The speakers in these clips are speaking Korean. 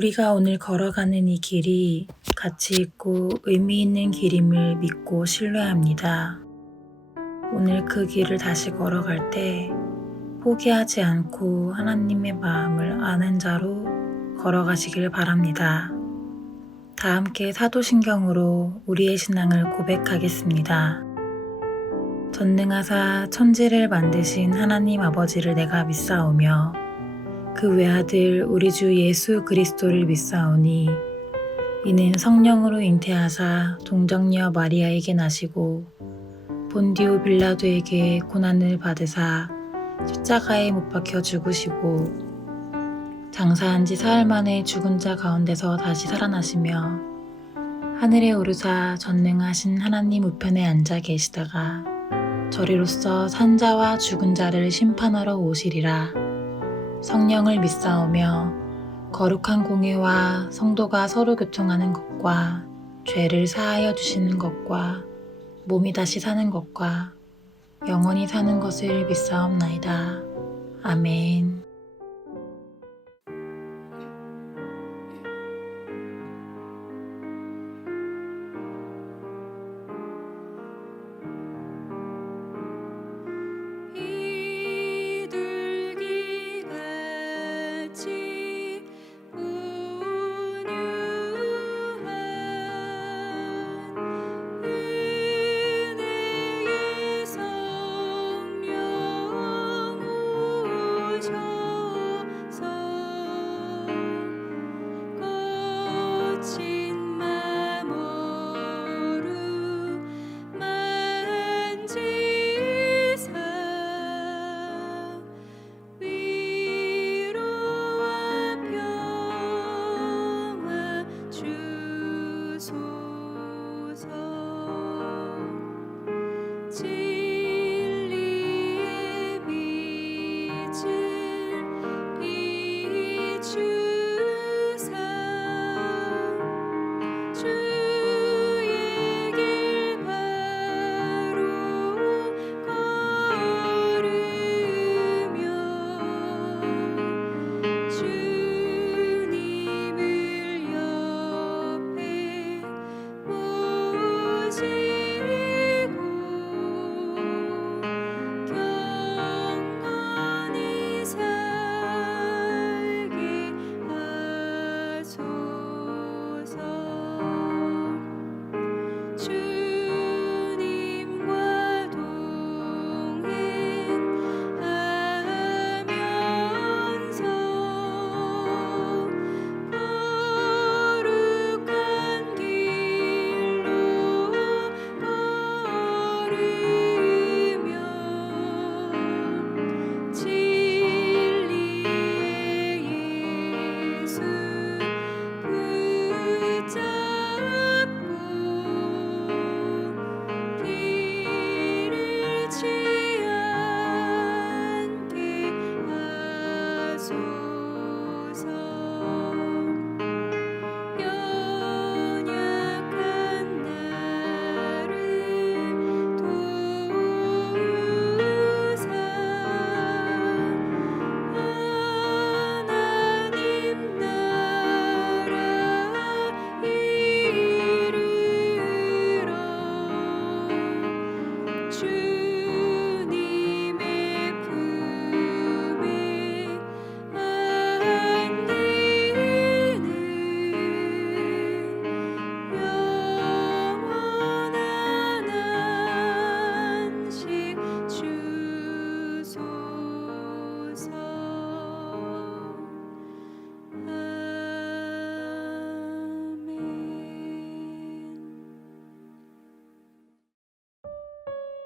우리가 오늘 걸어가는 이 길이 가치 있고 의미 있는 길임을 믿고 신뢰합니다. 오늘 그 길을 다시 걸어갈 때 포기하지 않고 하나님의 마음을 아는 자로 걸어가시길 바랍니다. 다 함께 사도신경으로 우리의 신앙을 고백하겠습니다. 전능하사 천지를 만드신 하나님 아버지를 내가 믿사오며 그 외아들 우리 주 예수 그리스도를 믿사오니 이는 성령으로 잉태하사 동정녀 마리아에게 나시고 본디오 빌라도에게 고난을 받으사 십자가에 못 박혀 죽으시고 장사한 지 사흘 만에 죽은 자 가운데서 다시 살아나시며 하늘에 오르사 전능하신 하나님 우편에 앉아 계시다가 저리로서 산 자와 죽은 자를 심판하러 오시리라. 성령을 믿사오며 거룩한 공회와 성도가 서로 교통하는 것과 죄를 사하여 주시는 것과 몸이 다시 사는 것과 영원히 사는 것을 믿사옵나이다. 아멘.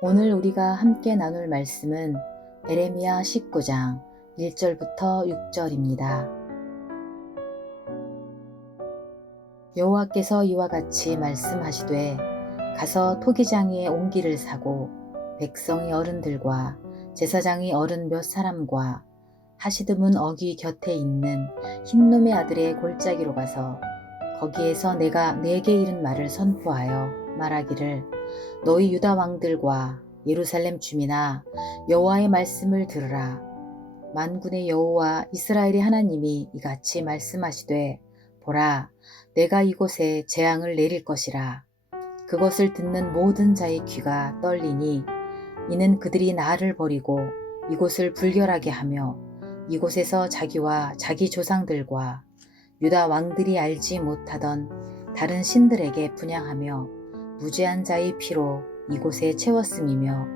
오늘 우리가 함께 나눌 말씀은 에레미야 19장 1절부터 6절입니다. 여호와께서 이와 같이 말씀하시되 가서 토기장에 옹기를 사고 백성의 어른들과 제사장의 어른 몇 사람과 하시드문 어귀 곁에 있는 흰놈의 아들의 골짜기로 가서 거기에서 내가 네게 이른 말을 선포하여 말하기를 너희 유다 왕들과 예루살렘 주민아 여호와의 말씀을 들으라. 만군의 여호와 이스라엘의 하나님이 이같이 말씀하시되 보라, 내가 이곳에 재앙을 내릴 것이라. 그것을 듣는 모든 자의 귀가 떨리니 이는 그들이 나를 버리고 이곳을 불결하게 하며 이곳에서 자기와 자기 조상들과 유다 왕들이 알지 못하던 다른 신들에게 분향하며 무죄한 자의 피로 이곳에 채웠음이며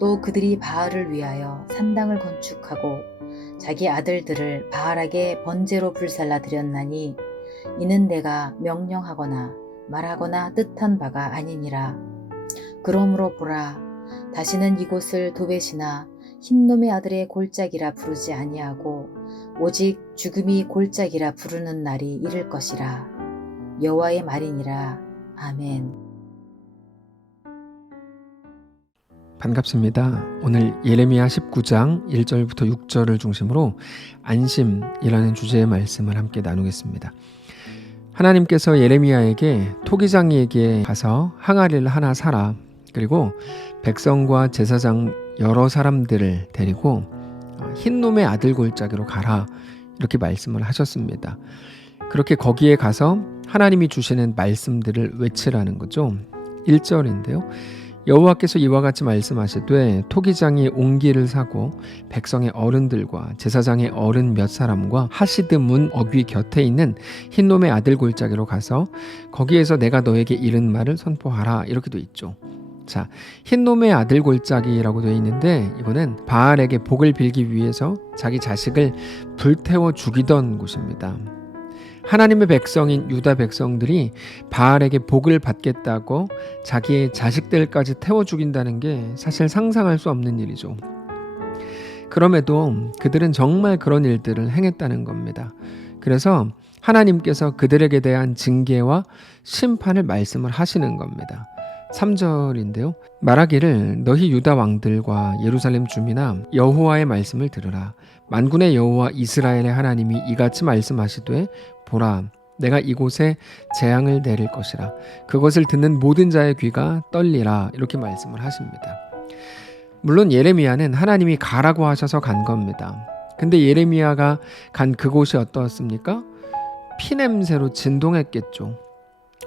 또 그들이 바알을 위하여 산당을 건축하고 자기 아들들을 바알에게 번제로 불살라 드렸나니 이는 내가 명령하거나 말하거나 뜻한 바가 아니니라. 그러므로 보라, 다시는 이곳을 도벳이나 흰놈의 아들의 골짜기라 부르지 아니하고 오직 죽음이 골짜기라 부르는 날이 이를 것이라. 여호와의 말이니라. 아멘. 반갑습니다. 오늘 예레미야 19장 1절부터 6절을 중심으로 안심이라는 주제의 말씀을 함께 나누겠습니다. 하나님께서 예레미야에게 토기장이에게 가서 항아리를 하나 사라. 그리고 백성과 제사장 여러 사람들을 데리고 흰놈의 아들 골짜기로 가라. 이렇게 말씀을 하셨습니다. 그렇게 거기에 가서 하나님이 주시는 말씀들을 외치라는 거죠. 1절인데요. 여호와께서 이와 같이 말씀하시되 토기장이 옹기를 사고 백성의 어른들과 제사장의 어른 몇 사람과 하시드 문 어귀 곁에 있는 흰놈의 아들 골짜기로 가서 거기에서 내가 너에게 이른 말을 선포하라. 이렇게 돼 있죠. 자, 흰놈의 아들 골짜기라고 되어 있는데 이거는 바알에게 복을 빌기 위해서 자기 자식을 불태워 죽이던 곳입니다. 하나님의 백성인 유다 백성들이 바알에게 복을 받겠다고 자기의 자식들까지 태워 죽인다는 게 사실 상상할 수 없는 일이죠. 그럼에도 그들은 정말 그런 일들을 행했다는 겁니다. 그래서 하나님께서 그들에게 대한 징계와 심판을 말씀을 하시는 겁니다. 3절인데요. 말하기를 너희 유다 왕들과 예루살렘 주민아 여호와의 말씀을 들으라. 만군의 여호와 이스라엘의 하나님이 이같이 말씀하시되 보라, 내가 이곳에 재앙을 내릴 것이라. 그것을 듣는 모든 자의 귀가 떨리라. 이렇게 말씀을 하십니다. 물론 예레미야는 하나님이 가라고 하셔서 간 겁니다. 근데 예레미야가 간 그곳이 어떠했습니까? 피냄새로 진동했겠죠.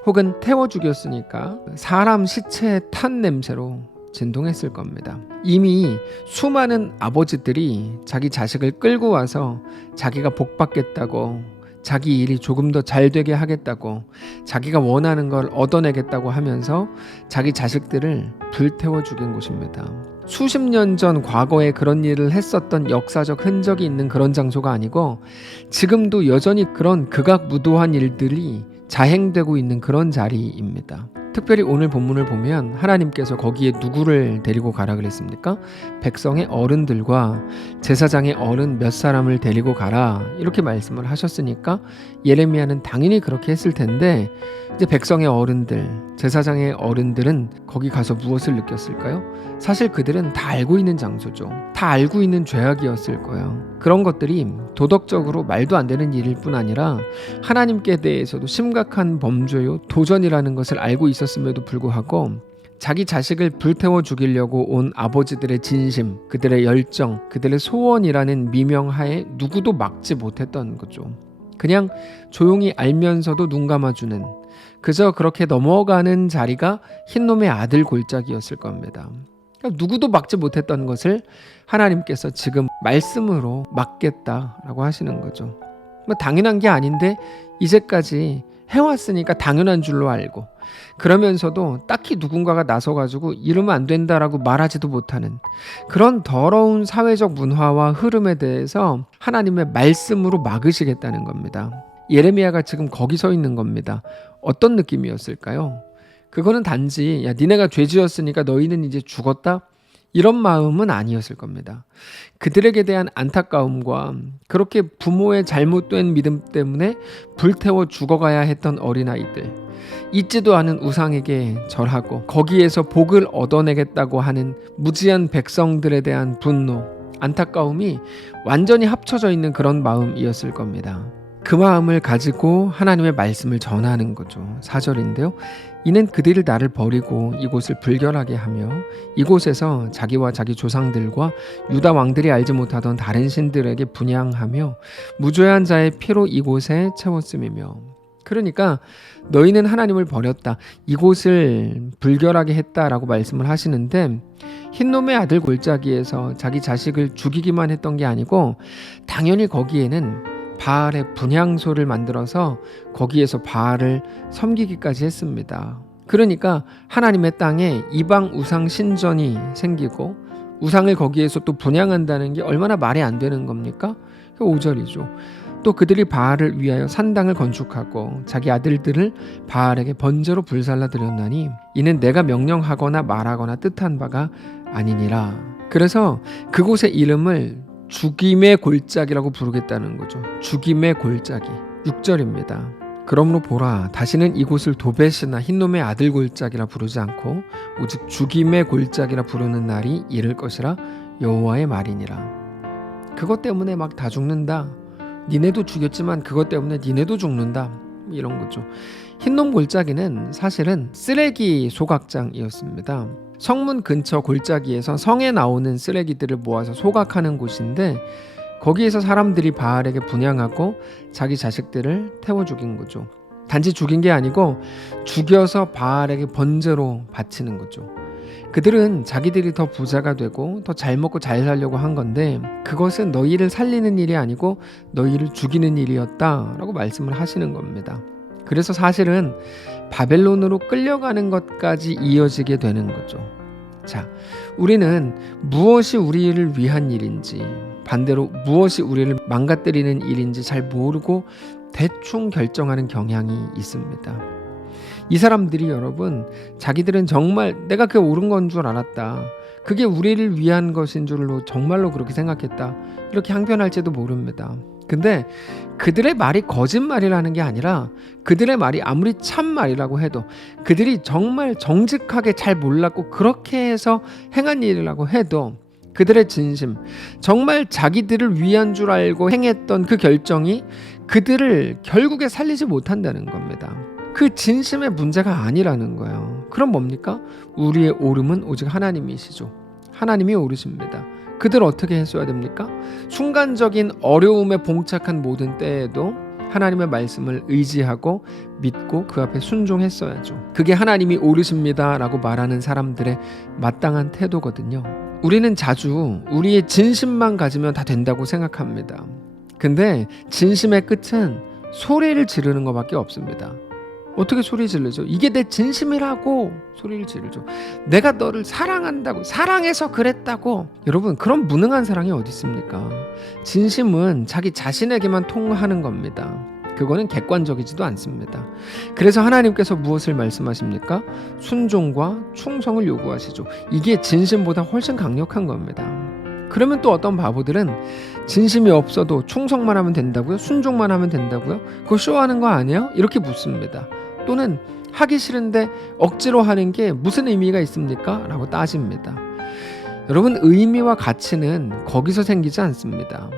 혹은 태워 죽였으니까 사람 시체의 탄 냄새로 진동했을 겁니다. 이미 수많은 아버지들이 자기 자식을 끌고 와서 자기가 복받겠다고, 자기 일이 조금 더 잘 되게 하겠다고, 자기가 원하는 걸 얻어내겠다고 하면서 자기 자식들을 불태워 죽인 곳입니다. 수십 년 전 과거에 그런 일을 했었던 역사적 흔적이 있는 그런 장소가 아니고 지금도 여전히 그런 극악무도한 일들이 자행되고 있는 그런 자리입니다. 특별히 오늘 본문을 보면 하나님께서 거기에 누구를 데리고 가라 그랬습니까? 백성의 어른들과 제사장의 어른 몇 사람을 데리고 가라 이렇게 말씀을 하셨으니까 예레미야는 당연히 그렇게 했을 텐데 이제 백성의 어른들, 제사장의 어른들은 거기 가서 무엇을 느꼈을까요? 사실 그들은 다 알고 있는 장소죠. 다 알고 있는 죄악이었을 거예요. 그런 것들이 도덕적으로 말도 안 되는 일일 뿐 아니라 하나님께 대해서도 심각한 범죄요, 도전이라는 것을 알고 있었음에도 불구하고 자기 자식을 불태워 죽이려고 온 아버지들의 진심, 그들의 열정, 그들의 소원이라는 미명하에 누구도 막지 못했던 거죠. 그냥 조용히 알면서도 눈 감아주는, 그저 그렇게 넘어가는 자리가 흰놈의 아들 골짜기였을 겁니다. 그러니까 누구도 막지 못했던 것을 하나님께서 지금 말씀으로 막겠다라고 하시는 거죠. 뭐 당연한 게 아닌데 이제까지 해왔으니까 당연한 줄로 알고, 그러면서도 딱히 누군가가 나서가지고 이러면 안 된다라고 말하지도 못하는 그런 더러운 사회적 문화와 흐름에 대해서 하나님의 말씀으로 막으시겠다는 겁니다. 예레미야가 지금 거기 서 있는 겁니다. 어떤 느낌이었을까요? 그거는 단지 야 니네가 죄 지었으니까 너희는 이제 죽었다? 이런 마음은 아니었을 겁니다. 그들에게 대한 안타까움과 그렇게 부모의 잘못된 믿음 때문에 불태워 죽어가야 했던 어린아이들, 잊지도 않은 우상에게 절하고 거기에서 복을 얻어내겠다고 하는 무지한 백성들에 대한 분노, 안타까움이 완전히 합쳐져 있는 그런 마음이었을 겁니다. 그 마음을 가지고 하나님의 말씀을 전하는 거죠. 4절인데요. 이는 그들이 나를 버리고 이곳을 불결하게 하며 이곳에서 자기와 자기 조상들과 유다 왕들이 알지 못하던 다른 신들에게 분향하며 무죄한 자의 피로 이곳에 채웠음이며. 그러니까 너희는 하나님을 버렸다. 이곳을 불결하게 했다라고 말씀을 하시는데 흰놈의 아들 골짜기에서 자기 자식을 죽이기만 했던 게 아니고 당연히 거기에는 바알의 분향소를 만들어서 거기에서 바알을 섬기기까지 했습니다. 그러니까 하나님의 땅에 이방 우상 신전이 생기고 우상을 거기에서 또 분향한다는 게 얼마나 말이 안 되는 겁니까? 5절이죠. 또 그들이 바알을 위하여 산당을 건축하고 자기 아들들을 바알에게 번제로 불살라 드렸나니 이는 내가 명령하거나 말하거나 뜻한 바가 아니니라. 그래서 그곳의 이름을 죽임의 골짜기라고 부르겠다는 거죠. 죽임의 골짜기. 6절입니다. 그러므로 보라, 다시는 이곳을 도벳이나 흰놈의 아들 골짜기라 부르지 않고 오직 죽임의 골짜기라 부르는 날이 이를 것이라 여호와의 말이니라. 그것 때문에 막 다 죽는다. 니네도 죽였지만 그것 때문에 니네도 죽는다. 이런 거죠. 흰놈 골짜기는 사실은 쓰레기 소각장이었습니다. 성문 근처 골짜기에서 성에 나오는 쓰레기들을 모아서 소각하는 곳인데 거기에서 사람들이 바알에게 분향하고 자기 자식들을 태워 죽인 거죠. 단지 죽인 게 아니고 죽여서 바알에게 번제로 바치는 거죠. 그들은 자기들이 더 부자가 되고 더 잘 먹고 잘 살려고 한 건데 그것은 너희를 살리는 일이 아니고 너희를 죽이는 일이었다라고 말씀을 하시는 겁니다. 그래서 사실은 바벨론으로 끌려가는 것까지 이어지게 되는 거죠. 자, 우리는 무엇이 우리를 위한 일인지 반대로 무엇이 우리를 망가뜨리는 일인지 잘 모르고 대충 결정하는 경향이 있습니다. 이 사람들이 여러분 자기들은 정말 내가 그게 옳은 건 줄 알았다. 그게 우리를 위한 것인 줄로 정말로 그렇게 생각했다. 이렇게 항변할지도 모릅니다. 근데 그들의 말이 거짓말이라는 게 아니라 그들의 말이 아무리 참말이라고 해도 그들이 정말 정직하게 잘 몰랐고 그렇게 해서 행한 일이라고 해도 그들의 진심, 정말 자기들을 위한 줄 알고 행했던 그 결정이 그들을 결국에 살리지 못한다는 겁니다. 그 진심의 문제가 아니라는 거예요. 그럼 뭡니까? 우리의 옳음은 오직 하나님이시죠. 하나님이 옳으십니다. 그들 어떻게 했어야 됩니까? 순간적인 어려움에 봉착한 모든 때에도 하나님의 말씀을 의지하고 믿고 그 앞에 순종했어야죠. 그게 하나님이 옳으십니다 라고 말하는 사람들의 마땅한 태도거든요. 우리는 자주 우리의 진심만 가지면 다 된다고 생각합니다. 근데 진심의 끝은 소리를 지르는 것밖에 없습니다. 어떻게 소리 지르죠? 이게 내 진심이라고 소리를 지르죠. 내가 너를 사랑한다고, 사랑해서 그랬다고. 여러분, 그런 무능한 사랑이 어디 있습니까? 진심은 자기 자신에게만 통하는 겁니다. 그거는 객관적이지도 않습니다. 그래서 하나님께서 무엇을 말씀하십니까? 순종과 충성을 요구하시죠. 이게 진심보다 훨씬 강력한 겁니다. 그러면 또 어떤 바보들은 진심이 없어도 충성만 하면 된다고요? 순종만 하면 된다고요? 그거 쇼하는 거 아니에요? 이렇게 묻습니다. 또는 하기 싫은데 억지로 하는 게 무슨 의미가 있습니까? 라고 따집니다. 여러분, 의미와 가치는 거기서 생기지 않습니다.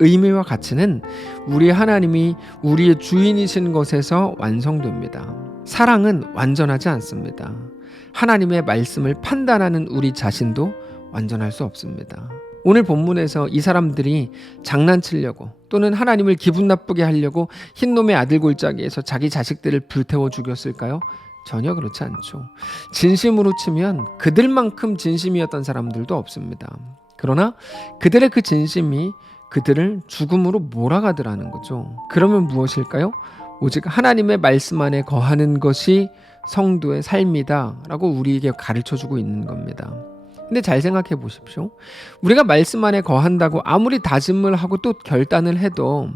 의미와 가치는 우리 하나님이 우리의 주인이신 것에서 완성됩니다. 사랑은 완전하지 않습니다. 하나님의 말씀을 판단하는 우리 자신도 완전할 수 없습니다. 오늘 본문에서 이 사람들이 장난치려고 또는 하나님을 기분 나쁘게 하려고 흰놈의 아들 골짜기에서 자기 자식들을 불태워 죽였을까요? 전혀 그렇지 않죠. 진심으로 치면 그들만큼 진심이었던 사람들도 없습니다. 그러나 그들의 그 진심이 그들을 죽음으로 몰아가더라는 거죠. 그러면 무엇일까요? 오직 하나님의 말씀 안에 거하는 것이 성도의 삶이다 라고 우리에게 가르쳐주고 있는 겁니다. 근데 잘 생각해 보십시오. 우리가 말씀 안에 거한다고 아무리 다짐을 하고 또 결단을 해도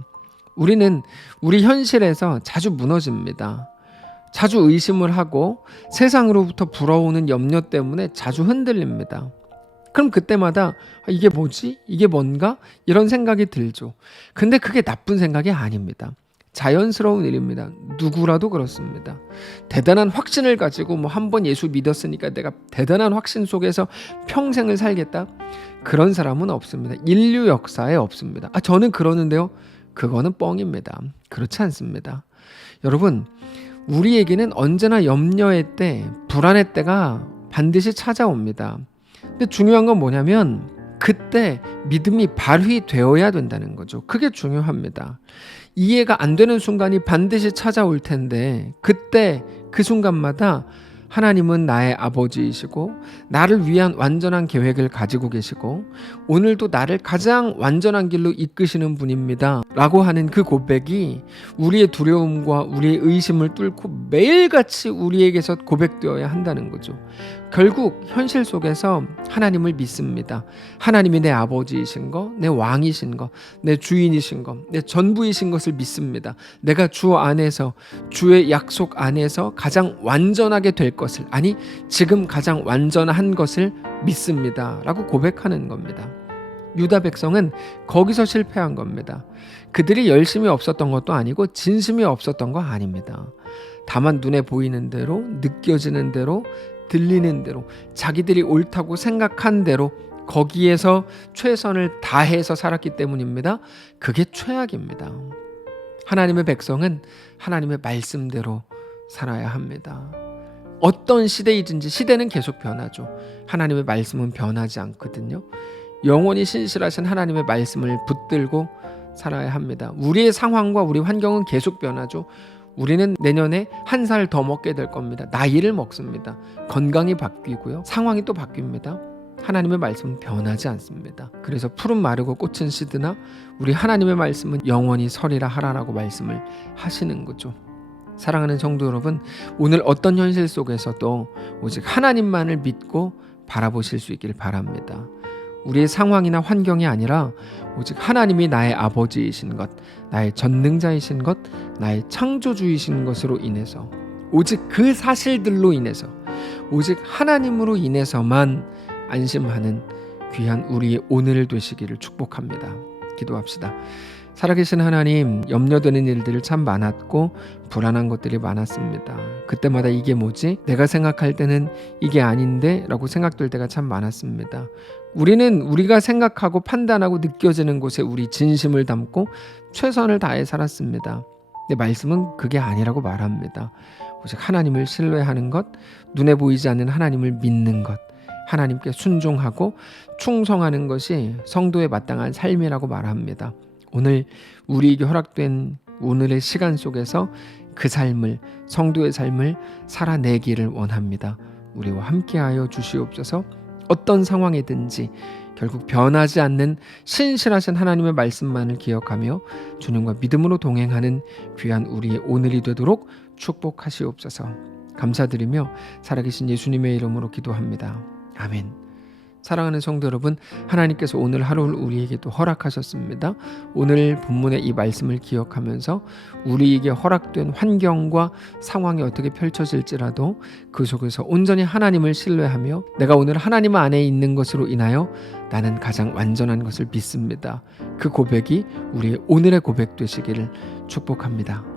우리는 우리 현실에서 자주 무너집니다. 자주 의심을 하고 세상으로부터 불어오는 염려 때문에 자주 흔들립니다. 그럼 그때마다 이게 뭐지? 이게 뭔가? 이런 생각이 들죠. 근데 그게 나쁜 생각이 아닙니다. 자연스러운 일입니다. 누구라도 그렇습니다. 대단한 확신을 가지고 한 번 예수 믿었으니까 내가 대단한 확신 속에서 평생을 살겠다. 그런 사람은 없습니다. 인류 역사에 없습니다. 저는 그러는데요. 그거는 뻥입니다. 그렇지 않습니다. 여러분, 우리에게는 언제나 염려의 때, 불안의 때가 반드시 찾아옵니다. 근데 중요한 건 뭐냐면 그때 믿음이 발휘되어야 된다는 거죠. 그게 중요합니다. 이해가 안 되는 순간이 반드시 찾아올 텐데 그때 그 순간마다 하나님은 나의 아버지이시고 나를 위한 완전한 계획을 가지고 계시고 오늘도 나를 가장 완전한 길로 이끄시는 분입니다 라고 하는 그 고백이 우리의 두려움과 우리의 의심을 뚫고 매일같이 우리에게서 고백되어야 한다는 거죠. 결국 현실 속에서 하나님을 믿습니다. 하나님이 내 아버지이신 거, 내 왕이신 거, 내 주인이신 거, 내 전부이신 것을 믿습니다. 내가 주 안에서, 주의 약속 안에서 가장 완전하게 될 것을, 아니 지금 가장 완전한 것을 믿습니다 라고 고백하는 겁니다. 유다 백성은 거기서 실패한 겁니다. 그들이 열심이 없었던 것도 아니고 진심이 없었던 거 아닙니다. 다만 눈에 보이는 대로, 느껴지는 대로, 들리는 대로, 자기들이 옳다고 생각한 대로 거기에서 최선을 다해서 살았기 때문입니다. 그게 최악입니다. 하나님의 백성은 하나님의 말씀대로 살아야 합니다. 어떤 시대이든지 시대는 계속 변하죠. 하나님의 말씀은 변하지 않거든요. 영원히 신실하신 하나님의 말씀을 붙들고 살아야 합니다. 우리의 상황과 우리 환경은 계속 변하죠. 우리는 내년에 1살 더 먹게 될 겁니다. 나이를 먹습니다. 건강이 바뀌고요. 상황이 또 바뀝니다. 하나님의 말씀은 변하지 않습니다. 그래서 푸른 마르고 꽃은 시드나 우리 하나님의 말씀은 영원히 서리라 하라라고 말씀을 하시는 거죠. 사랑하는 성도 여러분, 오늘 어떤 현실 속에서도 오직 하나님만을 믿고 바라보실 수 있길 바랍니다. 우리의 상황이나 환경이 아니라 오직 하나님이 나의 아버지이신 것, 나의 전능자이신 것, 나의 창조주이신 것으로 인해서, 오직 그 사실들로 인해서, 오직 하나님으로 인해서만 안심하는 귀한 우리의 오늘 되시기를 축복합니다. 기도합시다. 살아계신 하나님, 염려되는 일들이 참 많았고 불안한 것들이 많았습니다. 그때마다 이게 뭐지? 내가 생각할 때는 이게 아닌데? 라고 생각될 때가 참 많았습니다. 우리는 우리가 생각하고 판단하고 느껴지는 곳에 우리 진심을 담고 최선을 다해 살았습니다. 내 말씀은 그게 아니라고 말합니다. 오직 하나님을 신뢰하는 것, 눈에 보이지 않는 하나님을 믿는 것, 하나님께 순종하고 충성하는 것이 성도에 마땅한 삶이라고 말합니다. 오늘 우리에게 허락된 오늘의 시간 속에서 그 삶을, 성도의 삶을 살아내기를 원합니다. 우리와 함께하여 주시옵소서. 어떤 상황이든지 결국 변하지 않는 신실하신 하나님의 말씀만을 기억하며 주님과 믿음으로 동행하는 귀한 우리의 오늘이 되도록 축복하시옵소서. 감사드리며 살아계신 예수님의 이름으로 기도합니다. 아멘. 사랑하는 성도 여러분, 하나님께서 오늘 하루를 우리에게 또 허락하셨습니다. 오늘 본문의 이 말씀을 기억하면서 우리에게 허락된 환경과 상황이 어떻게 펼쳐질지라도 그 속에서 온전히 하나님을 신뢰하며 내가 오늘 하나님 안에 있는 것으로 인하여 나는 가장 완전한 것을 믿습니다. 그 고백이 우리의 오늘의 고백 되시기를 축복합니다.